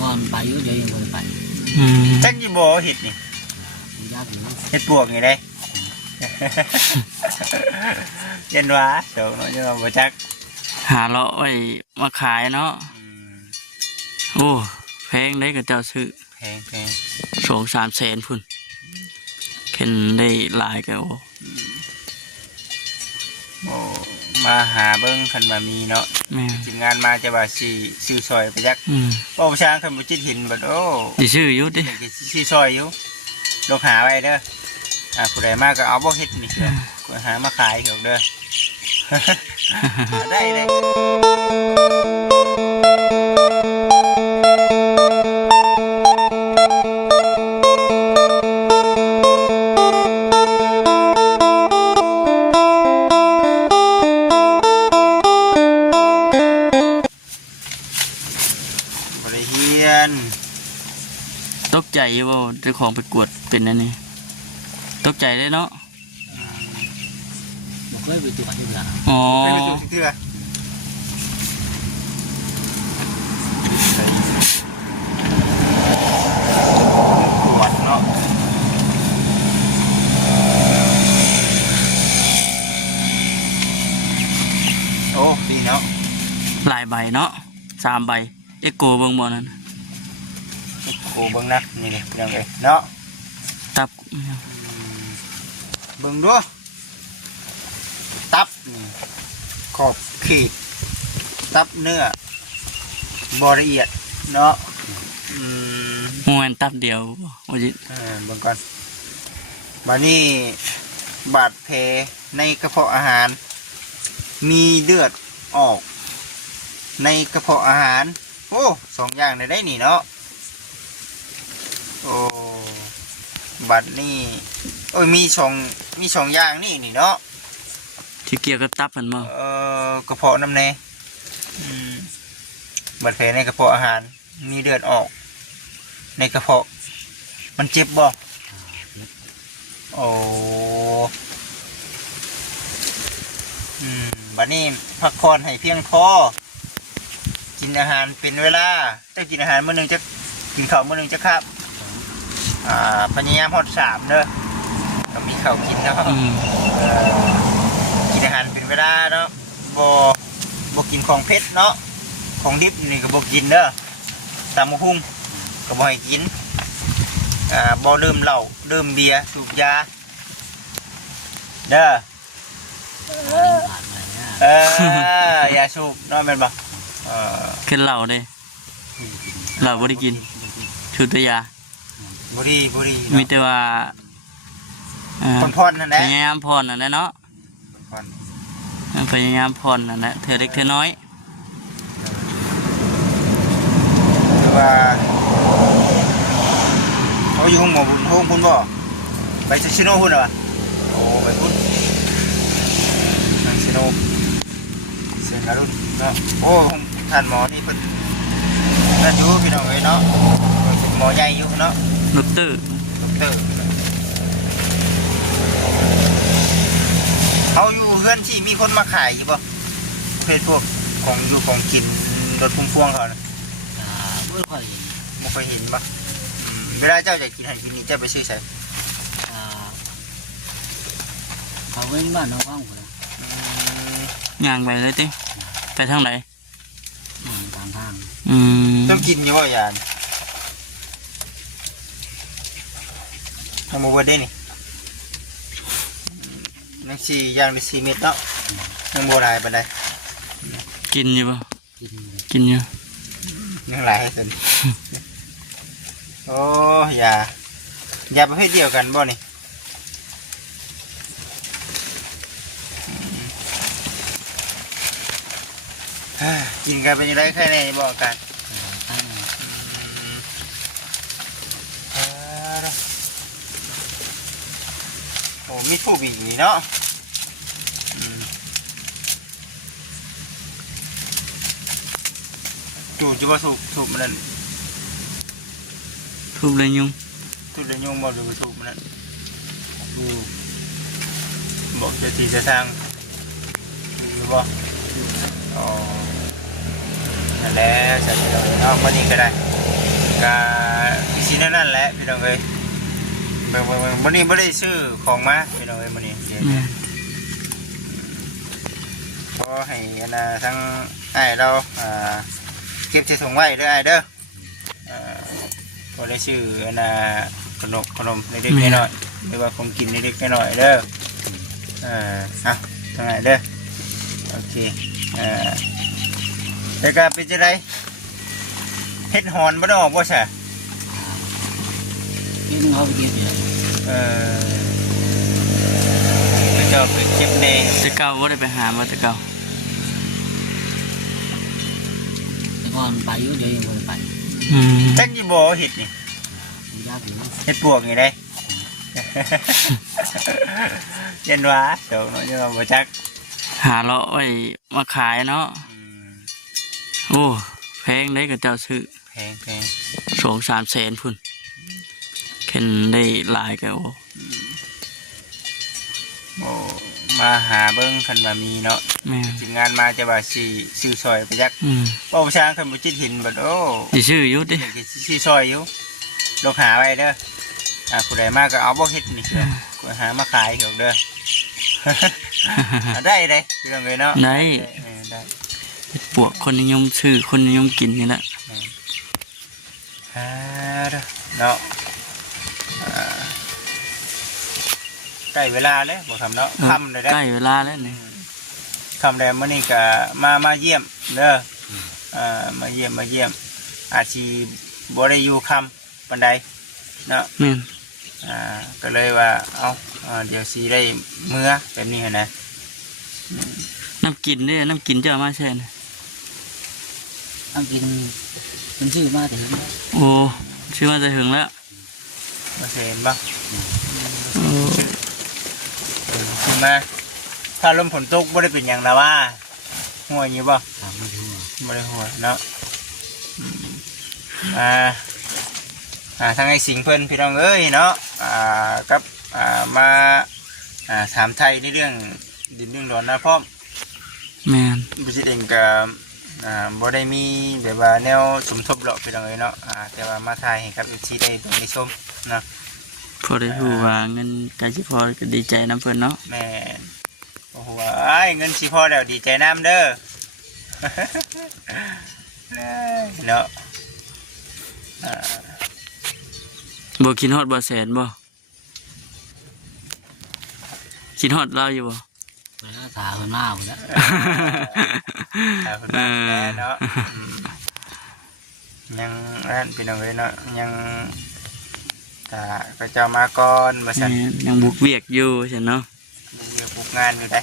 ก่อนไปอยู่เดี๋ยวยังไปจักยี่บ่เห็ดนี่เห็ดปวกนี่ได้เย็นวะโฉกเนาะยังบ่จักหาเลาะไว้มาขายเนาะโอ้แพงได้กับเจ้าซื้อแพง2-3 แสนพุ่นเข็นได้หลายกันโอ้มาหาเบิ้งคันมามีเนาะทีมงานมาจะว่าซื้อซอยไปจักโอ้ช้างคันบ่จิตหินบัดโอ้สิซื้ออยู่ดิซื้อซอยอยู่ลงหาไว้เด้อผู้ใดมาก็เอาบ่เฮ็ดนี่ก็หามาขายเถอะเด้อได้เลยตกใจว่าเจ้าของไปกวดเป็นนั่นนี่ตกใจได้เนาะเคยไปตรวจที่ไหนอ๋อไปตรวจที่ไหนตรวจเนาะโอ้ดีเนาะหลายใบเนาะ3 ใบเอ็กโกเบิ่งบ่นั่นโอ้เบิ่งนะนี่ยังไงเนาะตับเบิ่งดูตับนี่ขอบขีดตับเนื้อบละเอียดเนาะมวนตับเดียวว่าจิเบิ่งก่อนมานี่บาดแผลในกระเพาะอาหารมีเลือดออกในกระเพาะอาหารโอ้2 อย่างได้นี่เนาะโอ้บัดนี่โอ้ยมี2 อย่างนี่เนาะที่เกี่ยวกับตับมันมั้งกระเพาะน้ำแน่บาดแผลในกระเพาะอาหารมีเลือดออกในกระเพาะมันเจ็บบ่โอ้บัดนี้พักผ่อนให้เพียงพอกินอาหารเป็นเวลาจะกินอาหารมื้อนึงจะกินข้าวมื้อนึงจะครับพยายามฮอด3เด้อก็มีข้าวกินเนาะกินอาหารเป็นเวลาเนาะบ่กินของเผ็ดเนาะของดิบนี่ก็บ่กินเด้อตำบักหุ่งก็บ่ให้กินบ่ดื่มเหล้าดื่มเบียร์สูบยาเด้อยาสูบเนาะแม่นบ่กินเหล้าเด้เหล้าบ่ได้กินสูบแต่ยาบุรีมีแต่ว่าผ่อนนั่นแหละพยายามผ่อนนั่นแหละเนาะพยายามผ่อนนั่นแหละเธอเล็กเธอน้อยว่าเขาอยู่ห้องหมอบุญห้องคุณบ่ไปชิโน่คุณเหรอโอ้ไปคุณทางชิโน่เสียงการุณเนาะโอ้ห้องท่านหมอนี่เพิ่นนั่นอยู่พี่น้องเลยเนาะหมอใหญ่อยู่เนาะด็อกเตอร์เขาอยู่เพื่อนที่มีคนมาขายอยู่ป่ะเพศพวกของอยู่ของกินรถพุ่งพวงเขานะไม่ค่อยเห็นป่ะเวลาเจ้าจะกินหันกินนี่เจ้าไปซื้อใส่เขาเว้นบ้านน้องว่างคนย่างไปเลยติไปทางไหนทางต้องกินอยู่ป่ะยานทำโมบายได้นี่นักชีย่างได้4 เม็ดเนาะยังโบราณไปได้กินอยู่ป่ะกินอยู่ยังหลายให้สิโอ้ยาประเภทเดียวกันบ่นี่กินกันเป็นยังไงแค่ไหนบอกกันโอ้มีทูบอีกนี่เนาะจูบจะว่าทูบมันนั่นทูบเลยยุงบอกดูทูบมันนั่นบอกจะตีจะสร้างดูบ่อ๋อนั่นแหละใส่เราเอามานี่ก็ได้ ก็สินั่นแหละพี่น้องเอ้ยเบิ่งวันนี้ไม่ได้ซื้อของมาพี่น้องเอ้ยวันนี้พอให้ทั้งไอ้เราเก็บใส่ถุงไว้เด้อไอ้เด้อพอได้ซื้อขนมเล็กๆน้อยๆหรือว่าของกินเล็กๆน้อยๆเด้อทางไหนเด้อโอเคแล้วก็เป็นจะไรเฮ็ดหอนบ่ได้ออกบ่ใช่ กินเขาไปกินเลย เจ้าไปเก็บแน่ แต่เก่าว่าได้ไปหามาแต่เก่า แต่ก่อนไปอยู่เดี๋ยวยังไม่ไป จักยี่บ่เฮ็ดนี่ ยากอยู่ เฮ็ดปวกนี่ได้ เย็นวะเดี๋ยวน้อยๆบ่จัก หาเลาะไว้มาขายเนาะโอ้แพงได้กับเจ้าซื้อ แพง 2-3 แสนพุ่นเข็นได้หลายกันโอ้มาหาเบิ่งคันว่ามีเนาะ แม่ ทีมงานมาจะว่าสิซื้อซอยไปจักบ่ช้างคันบ่จิตหินบัดโอ้ สิซื้ออยู่ติ ซื้อซอยอยู่ลองหาไว้เด้อผู้ใดมาก็เอาบ่เฮ็ดนี่ก็หามาขายเถอะเด้อ ได้เรื่องเลยเนาะ ได้ปวกคนนิยมซื้อคนนิยมกินนี่แหละ เนาะใกล้เวลาเลยบอกทำเนาะค่ำเลยได้ ใกล้เวลาแล้วนี่ ค่ำแล้วมื้อนี้ก็มาเยี่ยมเด้อมาเยี่ยมอาชีบ่ได้อยู่ค่ำปานใดเนาะ แม่น ก็เลยว่าเดี๋ยวสิได้เมื่อแบบนี้นะ น้ำกินเนี่ยน้ำกินเจ้ามาใช่ไหม ต้องกินเป็นชื่อมาแต่เห็น โอ้ชื่อว่าจะถึงแล้ว มาเห็นบ่มาถ้าลมฝนตกบ่ได้เป็นอย่างละว่าหัวอยู่บ่ ถามไม่ถูก บ่ได้หัวเนาะทางไอ้สิงเพิ่นพี่น้องเอ้ยเนาะกับมาถามไทยในเรื่องดินเรื่องร้อนนะพร้อม แม่น บิจิตเองก็บ่ได้มีแบบว่าแนวสมทบหรอกพี่น้องเอ้ยเนาะแต่ว่ามาถ่ายให้กับ FC ได้ตรงนี้ชมเนาะ พอได้รู้ว่าเงินกายสิพอก็ดีใจน้ำเพิ่นเนาะ แม่โอ้โหเงินสิพอแล้วดีใจน้ำเด้อ เนาะ บ่คิดฮอดบ่แสนบ่คิดฮอดเราอยู่บ่ ไปหาสาวคนหน้าหมดแล้ว คุณแม่เนาะยังนั่นพี่น้องเลยเนาะยังก็จะมาก่อนมาสั่น ยังบุกเวียกอยู่ใช่เนาะ เรียกบุกงานอยู่ได้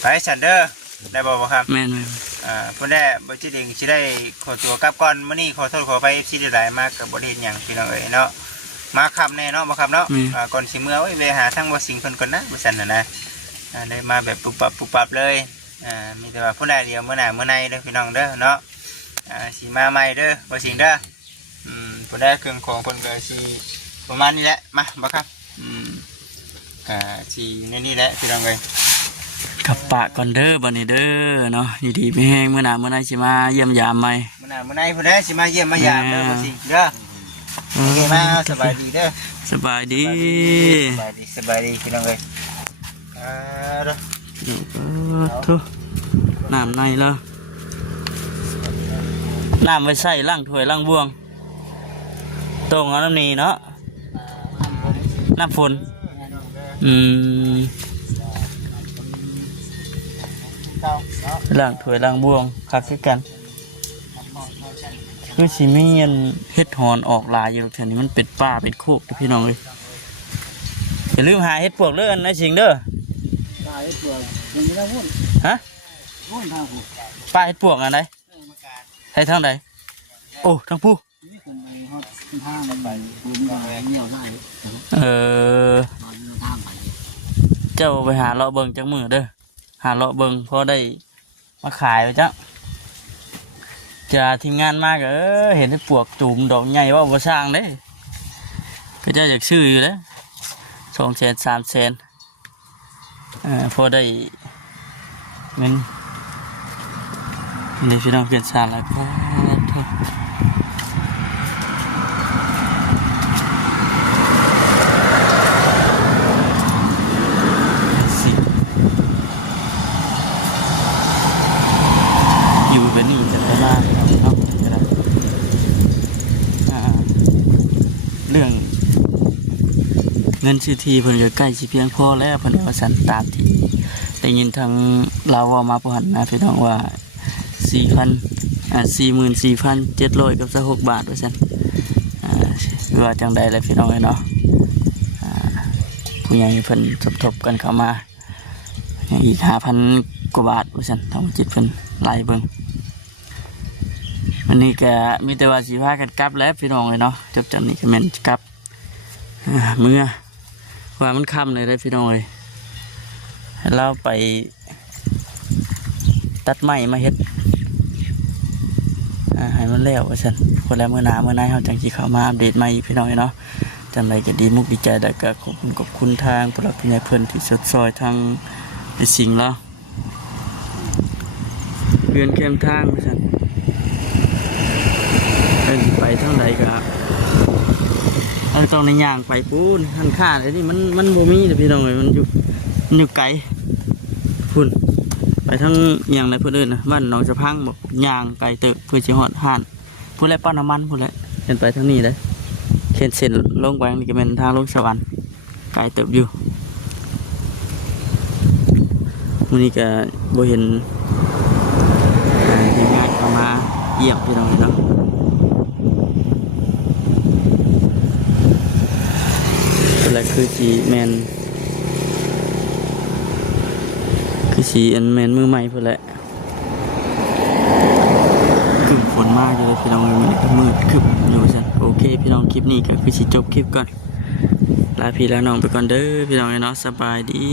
ไปสันเดอร์ได้บอกบ่ครับ แม่น เพิ่นได้บ่จิเองสิได้ขอตัวกลับก่อนมื้อนี้ขอโทษขอไปสิได้หลายมากก็บ่ได้เฮ็ดหยังพี่น้องเอ้ยเนาะมาค่ำแน่เนาะบ่ครับเนาะก่อนสิเมื่อไว้ไปหาทางบ่สิงเพิ่นก่อนนะบ่ซั่นน่ะนะได้มาแบบปุบปับเลยมีแต่ว่าผู้ใดเดียวมื้อหน้ามื้อในเด้อพี่น้องเด้อเนาะสิมาใหม่เด้อบ่สิงเด้อผู้ใดเครื่องของเพิ่นก็สิประมาณนี้แหละมาบ่ครับสิในนี่แหละพี่น้องเอ้ย กับปะก่อนเด้อบัดนี้เด้อเนาะอยู่ดีไม่แห้งมื้อหน้ามื้อไหนสิมาเยี่ยมยามใหม่ มื้อหน้ามื้อในผู้ใดสิมาเยี่ยมมายามเด้อบ่สิงเด้อโอเคมาสบายดีเด้อ สบายดี สบายดีพี่น้องเอ้ยทุน้ำในแล้วน้ำไว้ใส่ล่างถ้วยล่างบ่วงตรงเอาน้ำนี้เนาะน้ำฝนล่างถ้วยล่างบ่วงคักคือกันคือสิมีอันเฮ็ดหอนออกลายอยู่แถวนี้มันเป็นป่าเป็นโคกพี่น้องเอ้ยอย่าลืมหาเฮ็ดพวกเด้อนะสิงเด้อ ได้เปลือกยังไม่ได้พูด ฮะ พูดทางผู้ ป้าเฮ็ดปวกอันไหนให้ทางใดโอ้ทางผู้ นี่คนไปฮอดทางไปปืนมาเงี้ยวได้ นอนทางไป เจ้าไปหาเลาะเบิงจังมือเด้อหาเลาะเบิงพอได้มาขายไปจ้ะจะทีมงานมากเห็นได้ปวกจุ่มดอกใหญ่ว่าบ่สร้างเด้ก็เจ้าอยากซื้ออยู่แล้ว2 แสน 3 แสนพอได้เงินนี่พี่น้องเปลี่ยนสารแล้วก็ อยู่แบบนี้จะได้มากเนาะจะได้เรื่องเงินชื่อทีเพิ่นก็ใกล้สิเพียงพอแล้วเพิ่นว่าสันตามที่ได้ยินทางเราว่ามาผ่านนะพี่น้องว่า44,700กับ26 บาทว่าซั่นว่าจังใดเลยพี่น้องเนาะผู้ใหญ่เพิ่นสมทบกันเข้ามาอีก5,000 กว่าบาทว่าซั่นทั้งจิตเพิ่นไล่เบิ่งวันนี้ก็มีแต่ว่าสิพากันกลับแล้วพี่น้องเลยเนาะจบจากนี้ก็แม่นกลับเมื่อว่ามันค่ำเลยได้พี่น้องเลยให้เราไปตัดไม้มาเฮ็ดให้มันแล้วว่าซั่นคนละมื้อหน้ามื้อในเฮาจังสิเข้ามาอัปเดตใหม่พี่น้องเนาะจังไดก็ดีมุกดีใจแล้วก็ขอบคุณทางผู้หลักผู้ใหญ่เพิ่นที่สดซอยทางในสิ่งแล้วเพื่อนเข้มทางว่าซั่นไปทางใดก็ต้องในย่างไปปูนหันข้าเลยนี่มันบ่มีเลยพี่น้องเลยมันอยู่ไกลพุ่นไปทั้งอย่างไรเพื่อนนะบ้านน้องจะพังบอกย่างไกลเติบเพื่อจะหอดห่านพูดแล้วป้อนน้ำมันพูดแล้วเดินไปทางนี้เลยเข็นเส้นลงไปนี่ก็เป็นทางลงสวรรค์ไกลเติบอยู่วันนี้ก็บ่เห็นทีมงานเข้ามาเยี่ยมพี่น้องเนาะและคือสีแมนคือสีอันแมนมือใหม่พอแหละคือฝนมากอยู่เลยพี่น้องมันก็มืดคึบอยู่สันโอเคพี่น้องคลิปนี้ก็คือสิจบคลิปก่อนลาพี่แล้วน้องไปก่อนเด้อพี่น้องเนาะสบายดี